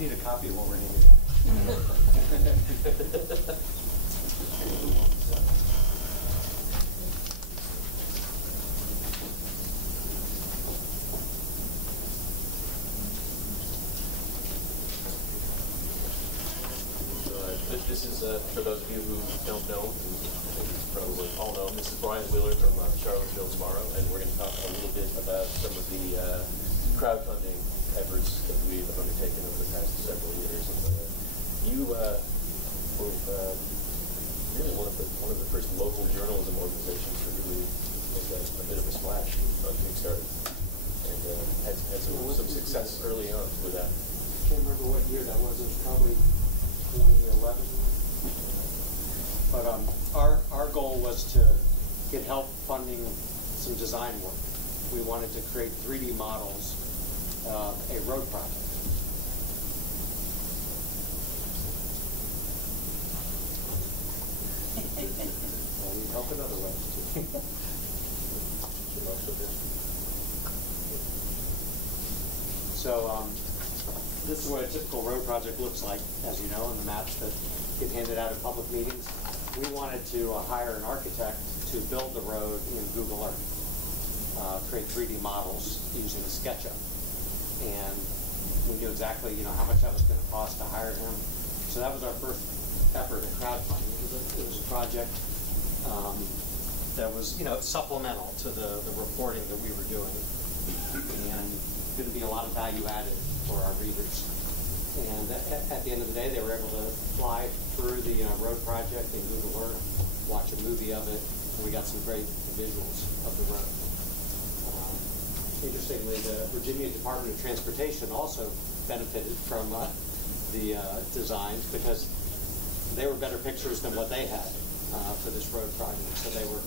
need a copy of what we're naming. This is, for those of you who don't know, who I think you probably all know, this is Brian Wheeler from Charlottesville tomorrow, and we're going to talk a little bit about some of the crowdfunding efforts that we've undertaken over the past several years. And, you were really one of the first local journalism organizations to really make a bit of a splash on Kickstarter, and had some success early on with that. I can't remember what year that was. It was probably 2011. But our goal was to get help funding some design work. We wanted to create 3D models of a road project. Well, we help in other ways too. So this is what a typical road project looks like, as you know, in the maps that get handed out at public meetings. We wanted to hire an architect to build the road in Google Earth, create 3D models using SketchUp. And we knew exactly, how much that was going to cost to hire him. So that was our first effort at crowdfunding. It was a project that was, supplemental to the reporting that we were doing, and going to be a lot of value added for our readers. And at the end of the day, they were able to fly through the road project in Google Earth, watch a movie of it, and we got some great visuals of the road. Interestingly, the Virginia Department of Transportation also benefited from the designs, because they were better pictures than what they had for this road project. So they were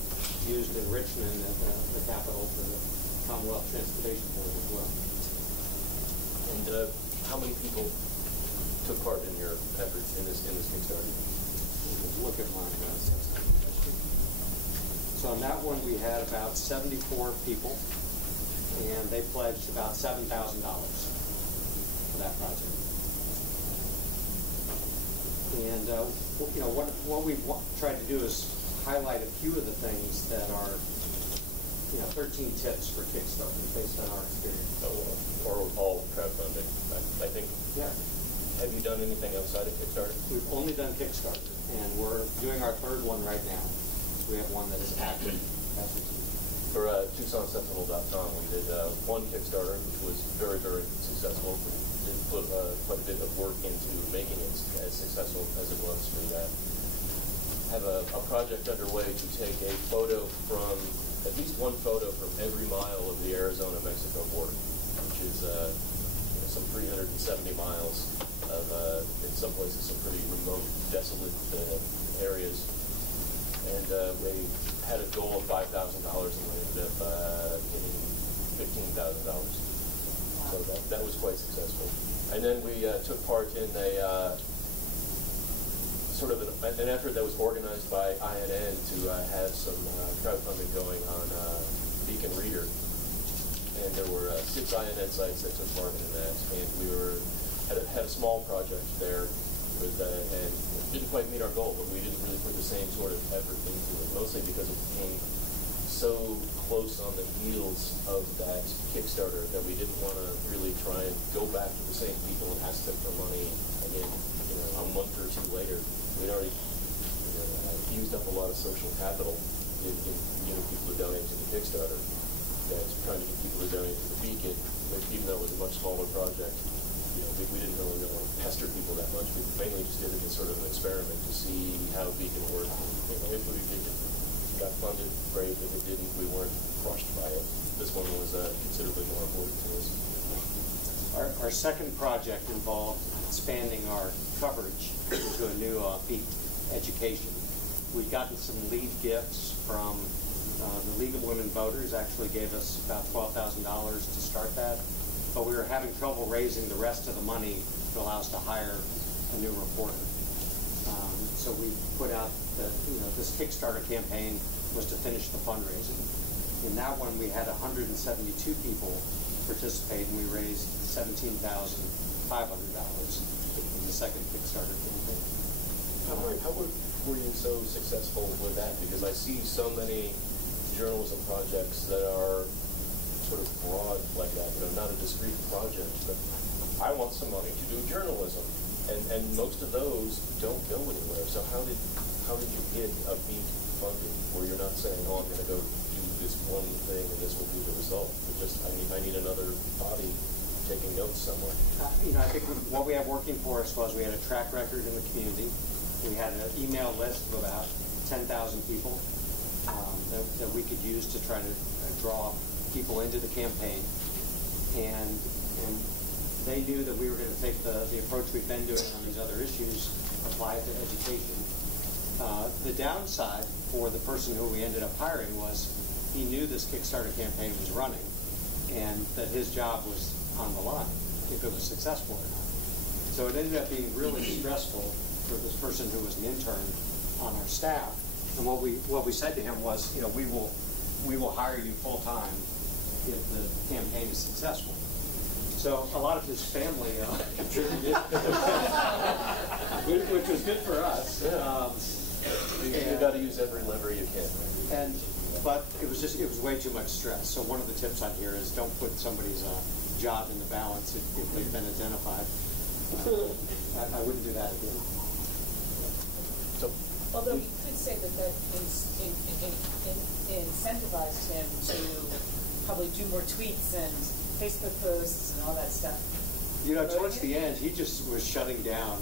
used in Richmond at the capital for the Commonwealth Transportation Board as well. And how many people took part in your efforts in this Kickstarter? Look at mine. So on that one, we had about 74 people, and they pledged about $7,000 for that project. And what we've tried to do is highlight a few of the things that are 13 tips for Kickstarter based on our experience. Or all crowdfunding, I think. Yeah. Have you done anything outside of Kickstarter? We've only done Kickstarter, and we're doing our third one right now. We have one that is active. For TucsonSentinel.com, we did one Kickstarter, which was very, very successful. We did put quite a bit of work into making it as successful as it was. We have a project underway to take a photo from, at least one photo from every mile of the Arizona-Mexico border, which is some 370 miles of, in some places, some pretty remote, desolate areas. And we had a goal of $5,000, and we ended up getting $15,000. So that was quite successful. And then we took part in a sort of an effort that was organized by INN to have some crowdfunding going on Beacon Reader. And there were 6 INN sites that took part in that, and we had a small project there with, and it didn't quite meet our goal, but we didn't really put the same sort of effort into it, mostly because it came so close on the heels of that Kickstarter that we didn't want to really try and go back to the same people and ask them for money again, a month or two later. We'd already used up a lot of social capital in getting people to donate to the Kickstarter. That's trying to get people to donate to the Beacon, even though it was a much smaller project. We didn't really want to pester people that much. We mainly just did it as sort of an experiment to see how Beacon worked. And, if it got funded, great. If it didn't, we weren't crushed by it. This one was considerably more important to us. Our second project involved expanding our coverage into a new beat education. We've gotten some lead gifts from the League of Women Voters. Actually gave us about $12,000 to start that, but we were having trouble raising the rest of the money to allow us to hire a new reporter. So we put out that this Kickstarter campaign was to finish the fundraising. In that one, we had 172 people participate, and we raised $17,000 $500 in the second Kickstarter campaign. How were you so successful with that? Because I see so many journalism projects that are sort of broad like that, not a discrete project, but I want some money to do journalism, and most of those don't go anywhere. So how did you get a beat funded where you're not saying, oh, I'm going to go do this one thing and this will be the result, but just I need another body taking notes somewhere? I think what we have working for us was we had a track record in the community. We had an email list of about 10,000 people that we could use to try to draw people into the campaign, and they knew that we were going to take the approach we've been doing on these other issues, apply it to education. The downside for the person who we ended up hiring was he knew this Kickstarter campaign was running and that his job was on the line if it was successful or not. So it ended up being really stressful for this person who was an intern on our staff. And what we said to him was, we will hire you full time if the campaign is successful. So a lot of his family contributed, which was good for us. You've got to use every lever you can. But it was way too much stress. So one of the tips on here is don't put somebody's job in the balance if they've been identified. I wouldn't do that again. Although you could say that incentivized him to probably do more tweets and Facebook posts and all that stuff. Towards the end, he just was shutting down.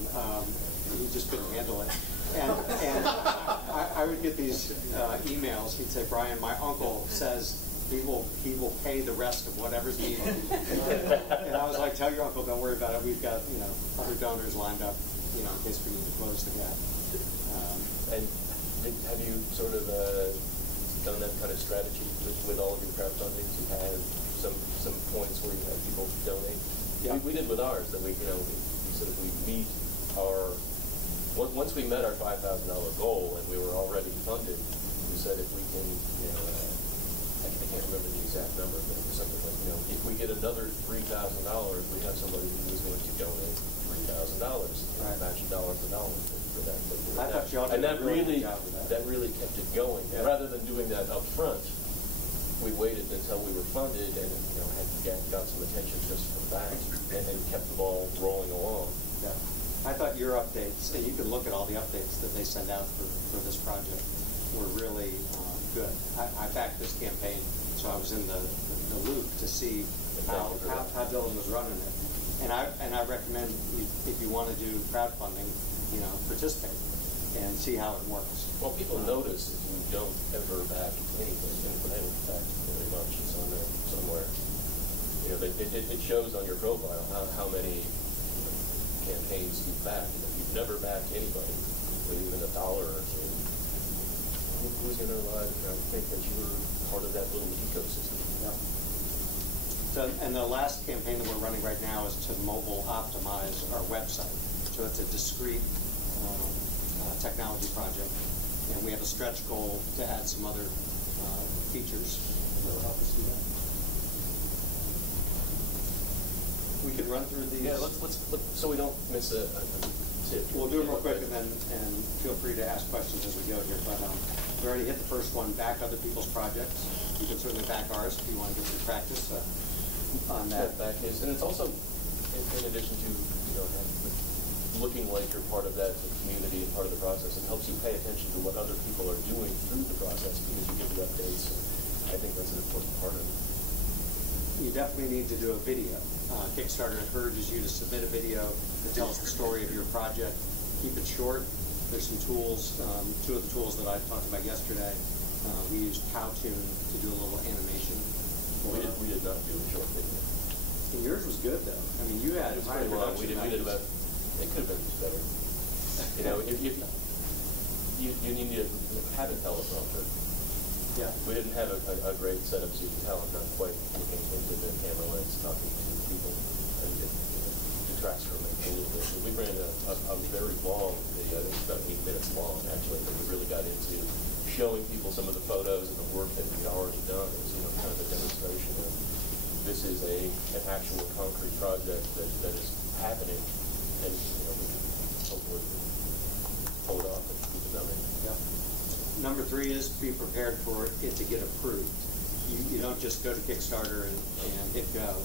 He just couldn't handle it. And I would get these emails. He'd say, Brian, my uncle says he will pay the rest of whatever's needed. And I was like, tell your uncle, don't worry about it. We've got, other donors lined up, in case we need to close the gap. And have you sort of done that kind of strategy with all of your crowdfunding? You had some points where you had people donate. Yeah. We did with ours that we meet our once we met our $5,000 goal and we were already funded. We said if we can, I can't remember the exact number, but it was something like if we get another $3,000, we have somebody who is going to donate $3,000, right. Match dollar for dollar for that. I thought you all did and a really good job with that really kept it going. Yeah. Rather than doing that up front, we waited until we were funded and had got some attention just from that and kept the ball rolling along. Yeah. I thought your updates, and you can look at all the updates that they send out for this project, were really good. I backed this campaign, so I was in the loop to see how Dylan was running it. And I recommend if you want to do crowdfunding, participate and see how it works. Well, people notice if you don't ever back anything, and I don't back very much. It's on there somewhere. It shows on your profile how many campaigns you've backed. And if you've never backed anybody with even $1 or two, who's going to think that you were part of that little ecosystem? Yeah. So, and the last campaign that we're running right now is to mobile optimize our website. So it's a discrete technology project, and we have a stretch goal to add some other features that will help us do that. We can run through these. Yeah, let's so we don't miss a tip. We'll do them real quick, and feel free to ask questions as we go here. But we already hit the first one: back other people's projects. You can certainly back ours if you want to get some practice on that. Back is, and it's also in addition to looking like you're part of that community and part of the process. It helps you pay attention to what other people are doing through the process because you get the updates. And I think that's an important part of it. You definitely need to do a video. Kickstarter encourages you to submit a video that tells the story of your project. Keep it short. There's some tools, two of the tools that I talked about yesterday. We used Powtoon to do a little animation. We did not do a short video. And yours was good, though. I mean, you had high long. production We did about. It could have been better. If you need to have a teleprompter. Yeah. We didn't have a great setup, so you can tell I'm not quite looking into the camera lens, talking to people, and it detracts from it a little bit. But we ran a very long video. I think it's about 8 minutes long, actually, that we really got into showing people some of the photos and the work that we'd already done. It was kind of a demonstration of this is an actual concrete project that is happening, and we can hopefully pull it off and keep it going. Yeah. Number 3 is be prepared for it to get approved. You don't just go to Kickstarter and hit go.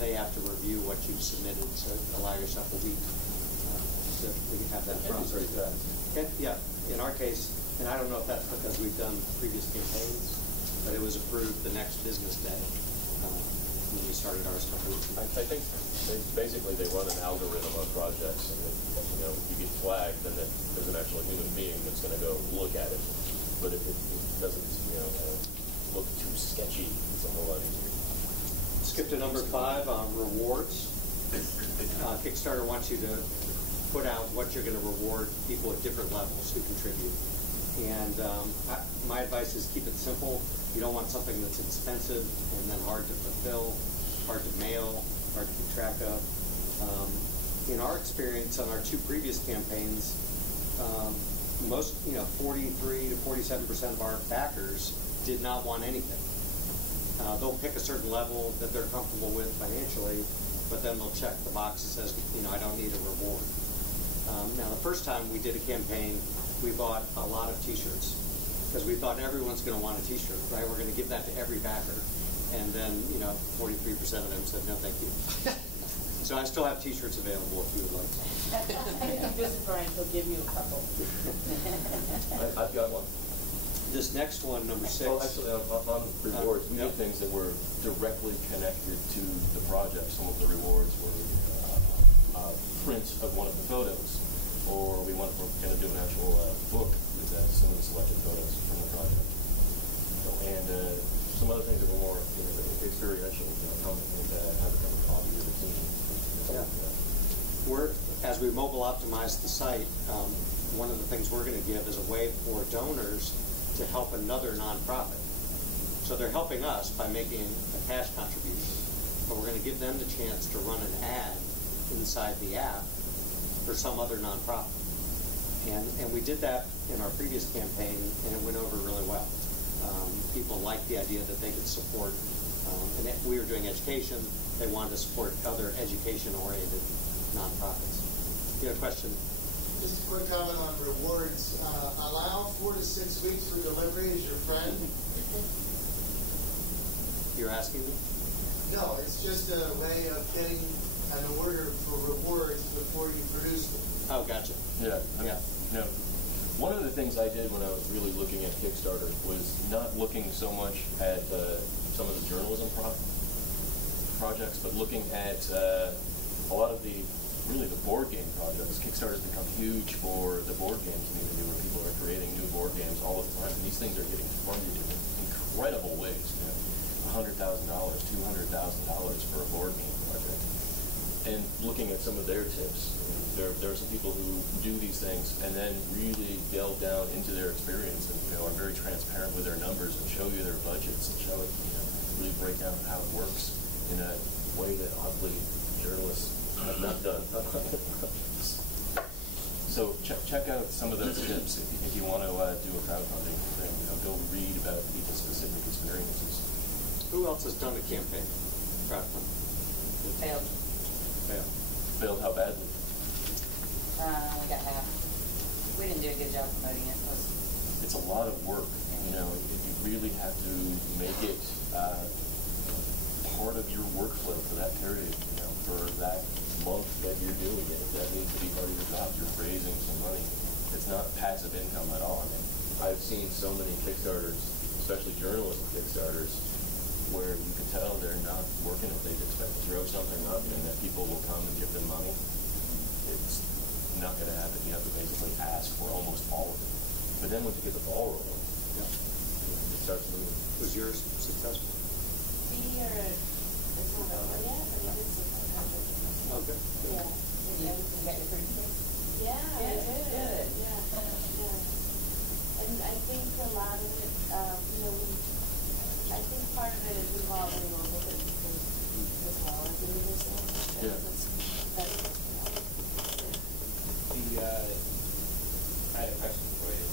They have to review what you've submitted, so allow yourself a week so we can have that process. Pretty fast. Yeah, in our case, and I don't know if that's because we've done previous campaigns, but it was approved the next business day when we started ours. I think basically they run an algorithm on projects, and if you get flagged, then there's an actual human being that's going to go look at it. But if it doesn't, look too sketchy, it's a whole lot easier. Skip to number 5 on rewards. Kickstarter wants you to put out what you're going to reward people at different levels who contribute. And my advice is keep it simple. You don't want something that's expensive and then hard to fulfill, hard to mail, hard to keep track of. In our experience on our 2 previous campaigns, most, 43 to 47% of our backers did not want anything. They'll pick a certain level that they're comfortable with financially, but then they'll check the box that says, I don't need a reward. Now, the first time we did a campaign, we bought a lot of T-shirts because we thought everyone's going to want a T-shirt, right? We're going to give that to every backer. And then, 43% of them said, no, thank you. So I still have T-shirts available if you would like. Visit Brian, he'll give you a couple. I've got one. This next one, number 6. Well, actually, on rewards, we did things that were directly connected to the project. Some of the rewards were print of one of the photos, or we were going to do an actual book with some of the selected photos from the project. And some other things that were more experiential, come and have a cup of coffee with the team. Yeah. As we mobile optimize the site, one of the things we're going to give is a way for donors to help another nonprofit. So they're helping us by making a cash contribution, but we're going to give them the chance to run an ad inside the app for some other nonprofit. And we did that in our previous campaign, and it went over really well. People liked the idea that they could support, and we were doing education. They wanted to support other education-oriented nonprofits. You have a question? Just a quick comment on rewards. Allow 4 to 6 weeks for delivery as your friend. You're asking me? No, it's just a way of getting an order for rewards before you produce them. Oh, gotcha. Yeah. Yeah. One of the things I did when I was really looking at Kickstarter was not looking so much at some of the journalism projects, but looking at a lot of the board game projects. Kickstarter's become huge for the board game community, where people are creating new board games all the time, and these things are getting funded in incredible ways. $100,000, $200,000 for a board game project. And looking at some of their tips, there are some people who do these things and then really delve down into their experience and are very transparent with their numbers and show you their budgets and show it, really break down how it works in a way that oddly journalists have not done. So check out some of those tips if you want to do a crowdfunding thing. Go read about people's specific experiences. Who else has done a campaign? Crowdfunding. Failed. Failed how badly? We got half. We didn't do a good job promoting it. It's a lot of work. You really have to make it part of your workflow for that period. For that month that you're doing it. If that needs to be part of your job, you're raising some money. It's not passive income at all. I've seen so many Kickstarters, especially journalism Kickstarters, where you can tell they're not working if they expect to throw something up and that people will come and give them money. It's not going to happen. You have to basically ask for almost all of it. But then once you get the ball rolling, it starts moving. Was yours successful? It's not over yet, but it is successful. Okay. Yeah. You got your pretty thing? Yeah, I did. Good. Yeah. And I think a lot of it, I think part of it is involving local businesses as well as individuals. Yeah. I had a question for you.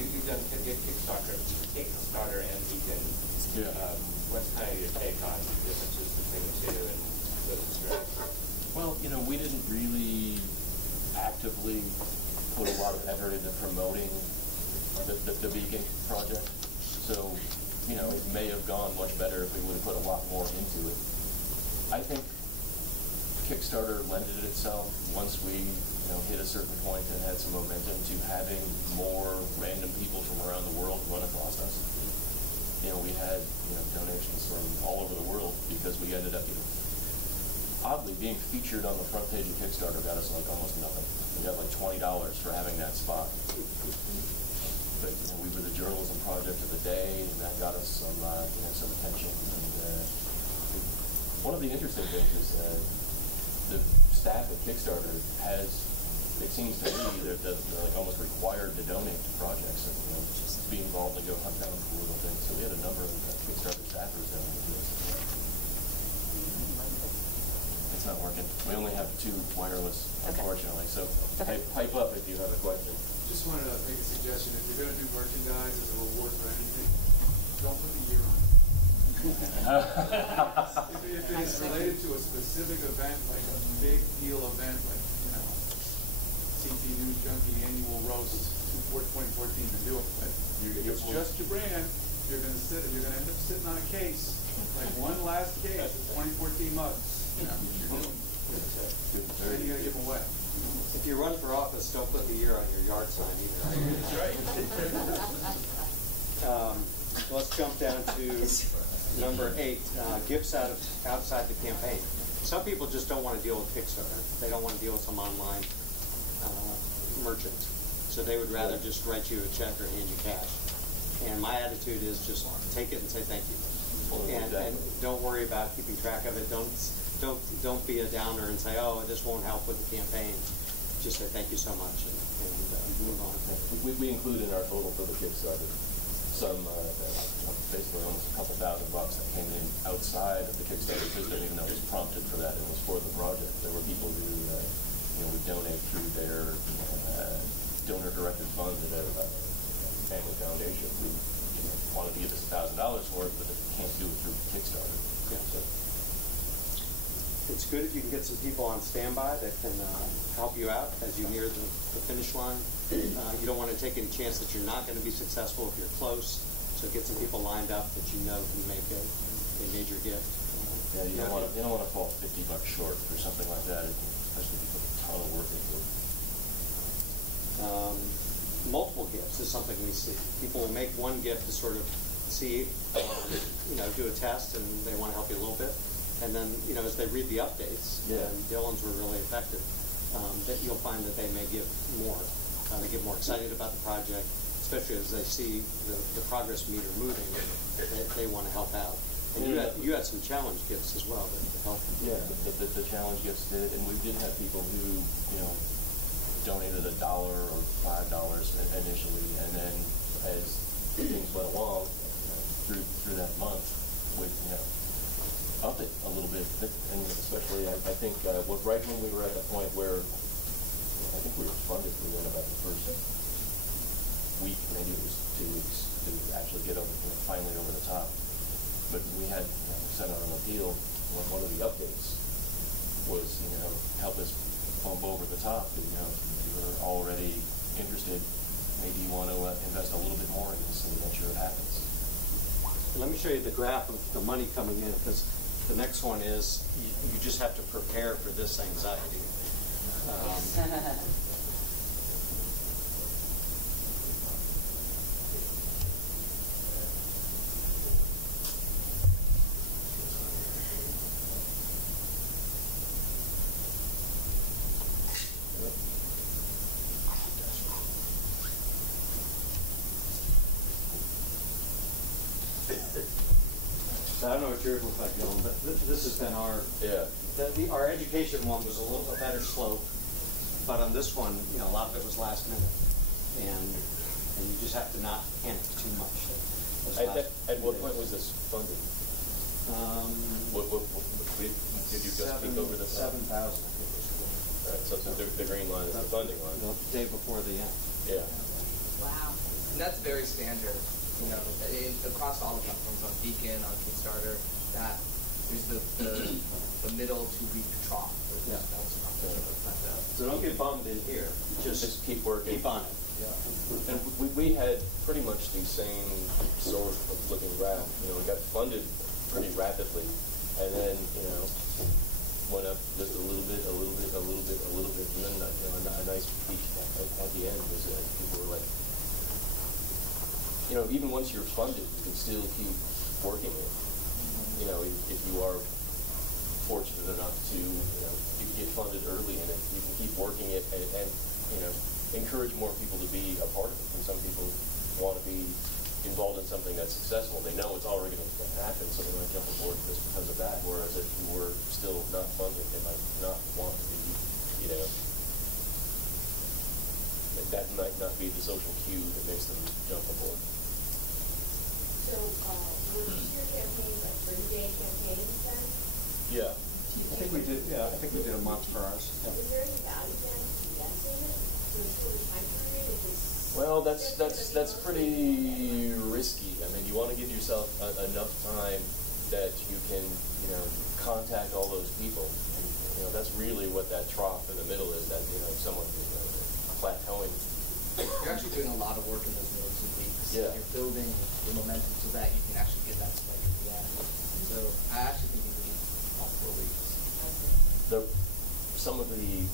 You've done Kickstarter and Beacon. Yeah. What's kind of your take on the differences probably put a lot of effort into promoting the Beacon project. So, you know, it may have gone much better if we would have put a lot more into it. I think Kickstarter lended itself once we, you know, hit a certain point and had some momentum to having more random people from around the world run across us. You know, we had, you know, donations from all over the world because we ended up, you know, oddly being featured on the front page of Kickstarter got us like almost nothing. We got like $20 for having that spot. But, you know, we were the journalism project of the day, and that got us some, you know, some attention. And one of the interesting things is the staff at Kickstarter has, it seems to me, they're like almost required to donate to projects and, you know, just be involved and go hunt down for little things. So we had a number of Kickstarter staffers donate to this. It's not working. We only have 2 wireless, unfortunately. So pipe up if you have a question. Just wanted to make a suggestion. If you're going to do merchandise as a reward for anything, don't put the year on it. if it is related to a specific event, like a big deal event, like, you know, CT News Junkie annual roast 2014 to do it. But if it's just your brand, you're going to end up sitting on a case, like one last case of 2014 mugs. You know, you're got to give them away. If you run for office, don't put the year on your yard sign either. That's right. Let's jump down to number 8, gifts outside the campaign. Some people just don't want to deal with Kickstarter. They don't want to deal with some online merchant. So they would rather just write you a check or hand you cash. And my attitude is just take it and say thank you. And don't worry about keeping track of it. Don't be a downer and say, oh, this won't help with the campaign. Just say thank you so much and move on. We include in our total for the Kickstarter some, basically almost a couple $1,000 that came in outside of the Kickstarter system, even though it was prompted for that. It was for the project. There were people who, you know, would donate through their donor-directed fund at a family foundation who, you know, wanted to give us $1,000 for it, but they can't do it through Kickstarter. Yeah. So it's good if you can get some people on standby that can help you out as you near the finish line. You don't want to take any chance that you're not going to be successful if you're close. So get some people lined up that you know can make a major gift. Yeah, you don't want to fall $50 short or something like that, especially if you put a ton of work into it. Multiple gifts is something we see. People will make one gift to sort of see, you know, do a test, and they want to help you a little bit. And then, you know, as they read the updates, and Dylan's were really effective, that you'll find that they may give more. They get more excited about the project, especially as they see the progress meter moving. They want to help out. And you had some challenge gifts as well that helped. Yeah, the challenge gifts did, and we did have people who, you know, donated $1 or $5 initially, and then as things went along, you know, through that month, with, you know, up it a little bit, and especially I think right when we were at the point where I think we were funded within about the first week, maybe it was 2 weeks, to actually get over, you know, finally over the top. But we had, you know, sent out an appeal. One of the updates was, you know, help us bump over the top. You know, if you're already interested, maybe you want to invest a little bit more in this and make sure it happens. Let me show you the graph of the money coming in, because the next one is you just have to prepare for this anxiety. I don't know what yours look like, Dylan, but this has been our our education one was a better slope, but on this one, you know, a lot of it was last minute, and you just have to not panic too much. At what point was this funded? Did you just speak over the 7,000? All right, so the green line is the funding line. The day before the end. Yeah. Wow. And that's very standard. You know, across all the platforms, on Beacon, on Kickstarter, that there's the middle 2-week trough. Yeah. So don't get bummed in here. Just keep working. Keep on it. Yeah. And we had pretty much the same sort of looking graph. You know, we got funded pretty rapidly, and then, you know, went up just a little bit, and then, you know, a nice peak at the end was people were like, you know, even once you're funded, you can still keep working it. You know, if you are fortunate enough to, you know, get funded early in it, you can keep working it and you know, encourage more people to be a part of it. And some people want to be involved in something that's successful. They know it's already going to happen, so they might jump aboard just because of that. Whereas if you were still not funded, they might not want to be, you know, that might not be the social cue that makes them jump aboard. So, were your campaigns like 30-day campaigns then? Yeah. I think we did. Yeah, I think we did a month for ours. Yeah. Is there any value then to condensing it to a shorter time period? If it's Well, that's pretty risky. I mean, you want to give yourself enough time that you can, you know, contact all those people. And, you know, that's really what that trough in the middle is. That, you know, someone, you know, plateauing. You're actually doing a lot of work in those middle 2 weeks. Yeah. You're building the momentum so that you can actually get that spike at the end. So I actually think you need all 4 weeks. Some of the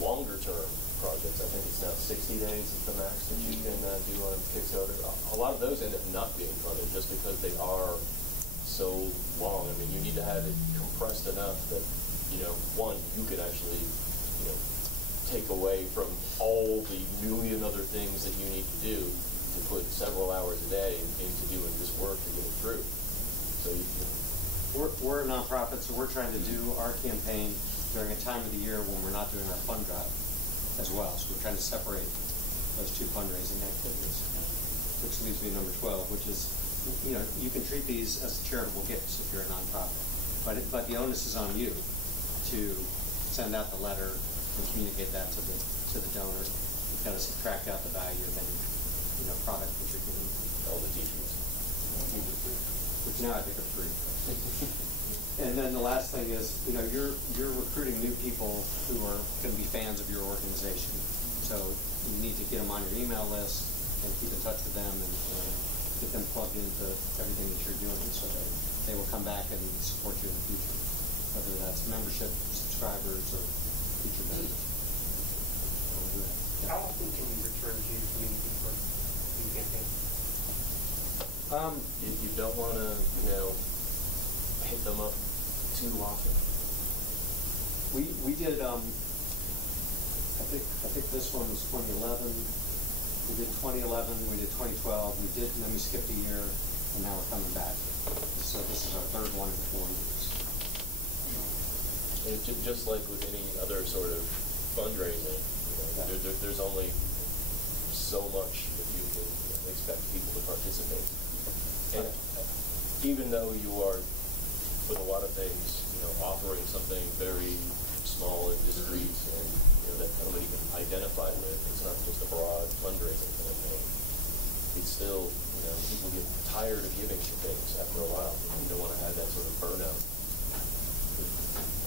longer term projects, I think it's now 60 days is the max that you can do on Kickstarter. A lot of those end up not being funded just because they are so long. I mean, you need to have it compressed enough that, you know, one, you could actually, you know, take away from all the million other things that you need to do to put several hours a day into doing this work to get it through. So you know, We're a nonprofit, so we're trying to do our campaign during a time of the year when we're not doing our fund drive as well. So we're trying to separate those two fundraising activities, which leads me to number 12, which is, you know, you can treat these as charitable gifts if you're a nonprofit, but the onus is on you to send out the letter and communicate that to the donor. You've got to subtract out the value of any, you know, product that you're giving. all the details. Which now I think are free. And then the last thing is, you know, you're recruiting new people who are going to be fans of your organization. So you need to get them on your email list and keep in touch with them and get them plugged into everything that you're doing so that they will come back and support you in the future, whether that's membership, subscribers, or future vendors. How often can you return to your community for your campaign? You don't want to, you know, hit them up too often. We did. I think this one was 2011. We did 2011. We did 2012. We did, and then we skipped a year, and now we're coming back. So this is our third one in 4 years. And just like with any other sort of fundraising, you know, there's only so much that you can expect people to participate. And even though you are, with a lot of things, you know, offering something very small and discreet and, you know, that somebody can identify with, it's not just a broad fundraising campaign. It's still, you know, people get tired of giving to things after a while. You don't want to have that sort of burnout. I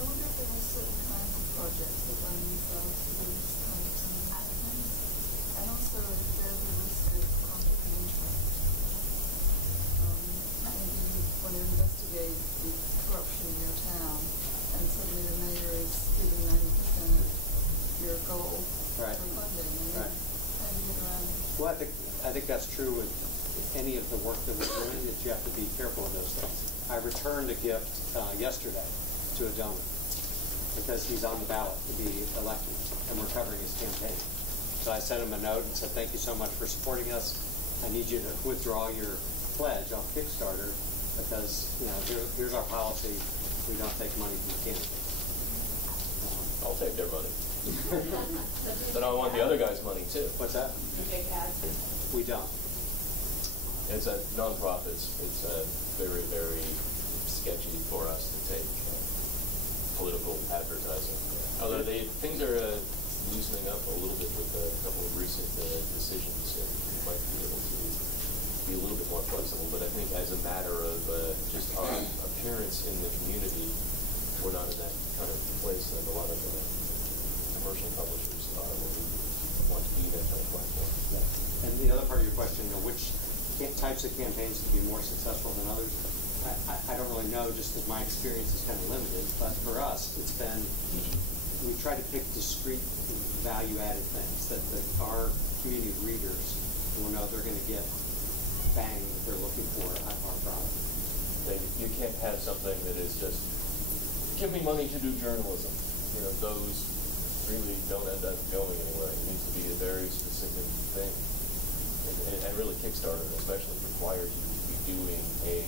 wonder if there are certain kinds of projects that run themselves to these kinds of things, and also if there's a risk of conflict of interest. Maybe you want to investigate the corruption in your town, and suddenly the mayor is giving 90% of your goal for funding, and how do you get around it? Well, I think that's true with any of the work that we're doing, that you have to be careful of those things. I returned a gift yesterday to a donor because he's on the ballot to be elected, and we're covering his campaign. So I sent him a note and said, thank you so much for supporting us. I need you to withdraw your pledge off Kickstarter because, you know, here's our policy. We don't take money from the candidate. I'll take their money. But I want the other guy's money too. What's that? We don't. As a nonprofits, it's very, very sketchy for us to take political advertising. Although things are loosening up a little bit with a couple of recent decisions, and we might be able to be a little bit more flexible. But I think as a matter of just our appearance in the community, we're not types of campaigns to be more successful than others? I don't really know, just because my experience is kind of limited. But for us, it's been, we try to pick discrete value-added things that our community readers will know they're going to get bang that they're looking for out of our product. You can't have something that is just, give me money to do journalism. You know, those really don't end up going anywhere. It needs to be a very specific thing. And really Kickstarter especially requires you to be doing a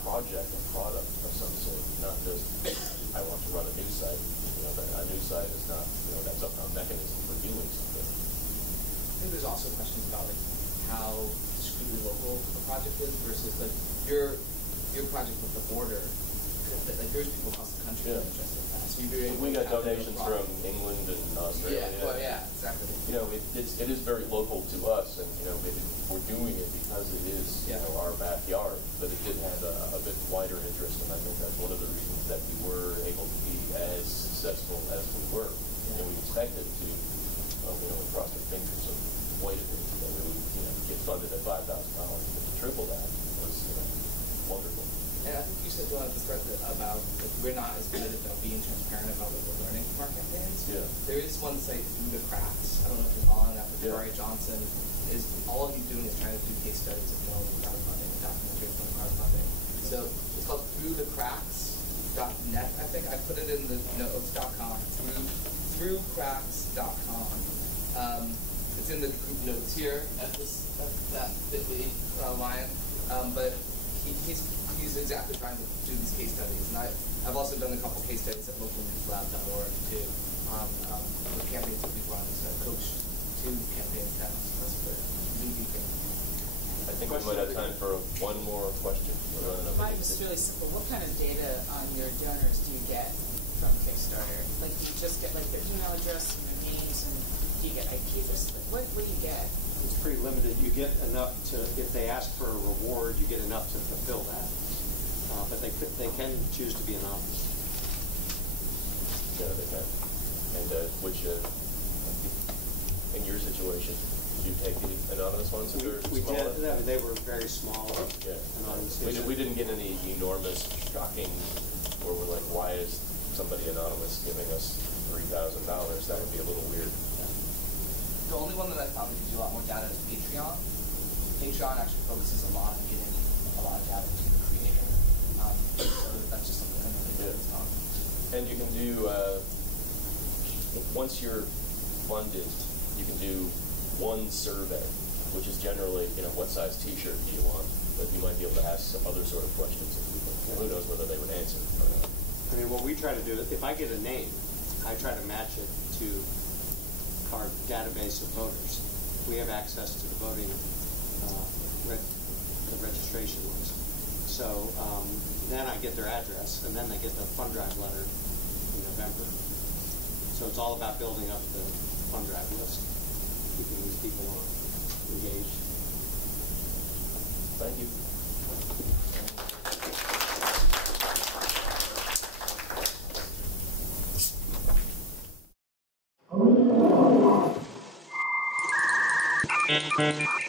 project, a product of some sort, not just, I want to run a news site. You know, a news site is not, that's a mechanism for doing something. I think there's also questions about like how discreetly local the project is versus like your project with the border. Like there's people across the country that are interested in that. So we got donations from England and Australia. Yeah, well, yeah, exactly. It is very local to us, and we're doing it because it is our backyard. But it did have a bit wider interest, and I think that's one of the reasons that we were able to be as successful as we were. And we expected to, cross our fingers and waited that we would get funded at $5,000, but to triple that was wonderful. And I think you said at the start about like, we're not as good about being transparent about what we're learning from our campaigns. Yeah. There is one site, Through the Cracks. I don't know if you're following that, but Victoria Johnson is all he's doing is trying to do case studies of crowdfunding, documentaries on crowdfunding. So it's called throughthecracks.net. I think I put it in the notes.com. Throughcracks.com. It's in the group notes here at that bit.ly line. But he's exactly trying to do these case studies, and I've also done a couple case studies at localnewslab.org too on the campaigns that we've run. So I've coached 2 campaigns now, so that's for new people. I think we might have time for one more question. Mine is really simple. What kind of data on your donors do you get from Kickstarter? Like, do you just get like their email address and their names, and do you get IP address? Like, what do you get? It's pretty limited. You get enough to, if they ask for a reward, you get enough to fulfill that. But they can choose to be anonymous. Yeah, they can. And in your situation, did you take the anonymous ones? We did. I mean, they were very small. Yeah. Anonymous. We didn't get any enormous, shocking, where we're like, why is somebody anonymous giving us $3,000? That would be a little weird. The only one that I found that gives you a lot more data is Patreon. Patreon actually focuses a lot on getting a lot of data to the creator. So that's just something I'm really focused on. And you can do, once you're funded, you can do one survey, which is generally, what size T-shirt do you want? But you might be able to ask some other sort of questions of people. Who knows whether they would answer or not. I mean, what we try to do, if I get a name, I try to match it to our database of voters. We have access to the voting the registration list. So then I get their address, and then they get the fund drive letter in November. So it's all about building up the fund drive list, keeping these people engaged. Thank you. Thank you.